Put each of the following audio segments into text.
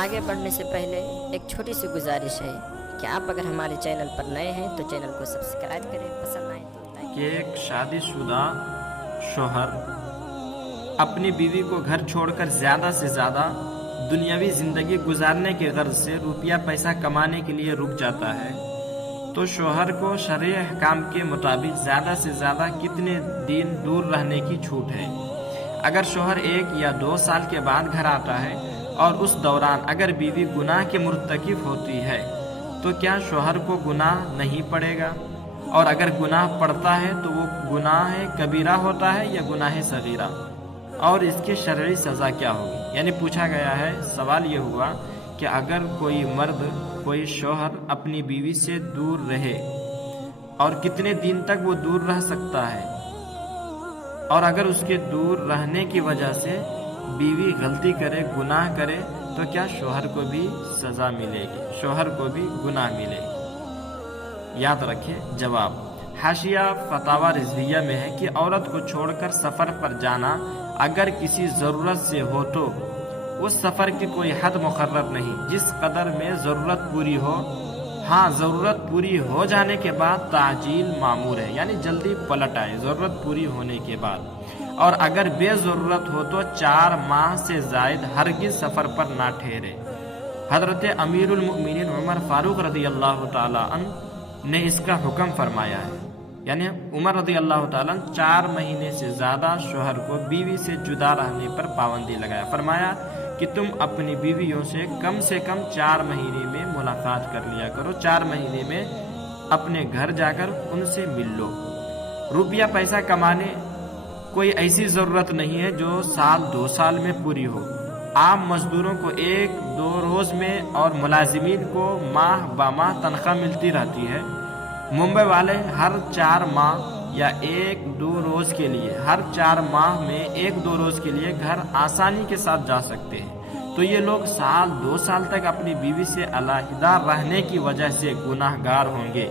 آگے بڑھنے سے پہلے ایک چھوٹی سی گزارش ہے کہ آپ اگر ہمارے چینل پر نئے ہیں تو چینل کو سبسکرائب کریں، پسند آئے تو لائک کہ ایک شادی شدہ شوہر اپنی بیوی کو گھر چھوڑ کر زیادہ سے زیادہ دنیاوی زندگی گزارنے کے غرض سے روپیہ پیسہ کمانے کے لیے رک جاتا ہے، تو شوہر کو شرعی احکام کے مطابق زیادہ سے زیادہ کتنے دن دور رہنے کی چھوٹ ہے؟ اگر شوہر 1 یا 2 سال کے بعد گھر آتا ہے اور اس دوران اگر بیوی گناہ کے مرتکب ہوتی ہے تو کیا شوہر کو گناہ نہیں پڑے گا؟ اور اگر گناہ پڑتا ہے تو وہ گناہ کبیرہ ہوتا ہے یا گناہ صغیرہ؟ اور اس کی شرعی سزا کیا ہوگی؟ یعنی پوچھا گیا ہے، سوال یہ ہوا کہ اگر کوئی مرد، کوئی شوہر اپنی بیوی سے دور رہے اور کتنے دن تک وہ دور رہ سکتا ہے، اور اگر اس کے دور رہنے کی وجہ سے بیوی غلطی کرے، گناہ کرے، تو کیا شوہر کو بھی سزا ملے گی، شوہر کو بھی گناہ ملے گی؟ یاد رکھیں جواب حاشیہ فتاوی رضویہ میں ہے کہ عورت کو چھوڑ کر سفر پر جانا اگر کسی ضرورت سے ہو تو اس سفر کی کوئی حد مقرر نہیں، جس قدر میں ضرورت پوری ہو۔ ہاں، ضرورت پوری ہو جانے کے بعد تعجیل مامور ہے، یعنی جلدی پلٹ آئے ضرورت پوری ہونے کے بعد، اور اگر بے ضرورت ہو تو 4 ماہ سے زائد ہرگز سفر پر نہ ٹھہرے۔ حضرت امیر المؤمنین عمر فاروق رضی اللہ تعالی عنہ نے اس کا حکم فرمایا ہے، یعنی عمر رضی اللہ تعالیٰ 4 مہینے سے زیادہ شوہر کو بیوی سے جدا رہنے پر پابندی لگایا۔ فرمایا کہ تم اپنی بیویوں سے کم 4 مہینے میں ملاقات کر لیا کرو، 4 مہینے میں اپنے گھر جا کر ان سے مل لو۔ روپیہ پیسہ کمانے کوئی ایسی ضرورت نہیں ہے جو 1-2 سال میں پوری ہو۔ عام مزدوروں کو 1-2 روز میں اور ملازمین کو ماہ بماہ تنخواہ ملتی رہتی ہے۔ ممبئی والے ہر 4 ماہ یا 1-2 روز کے لیے، ہر 4 ماہ میں 1-2 روز کے لیے گھر آسانی کے ساتھ جا سکتے ہیں، تو یہ لوگ 1-2 سال تک اپنی بیوی سے علیحدہ رہنے کی وجہ سے گناہ گار ہوں گے۔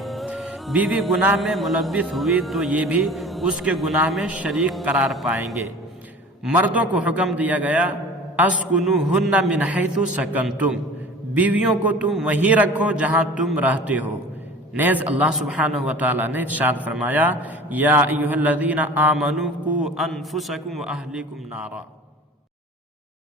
بیوی گناہ میں ملوث ہوئی تو یہ بھی اس کے گناہ میں شریک قرار پائیں گے۔ مردوں کو حکم دیا گیا اسکنوہن من حیث سکنتم، بیویوں کو تم وہیں رکھو جہاں تم رہتے ہو۔ نیز اللہ سبحانہ وتعالی نے ارشاد فرمایا یا ایھا الذین آمنوا قوا انفسکم واہلیکم نارا۔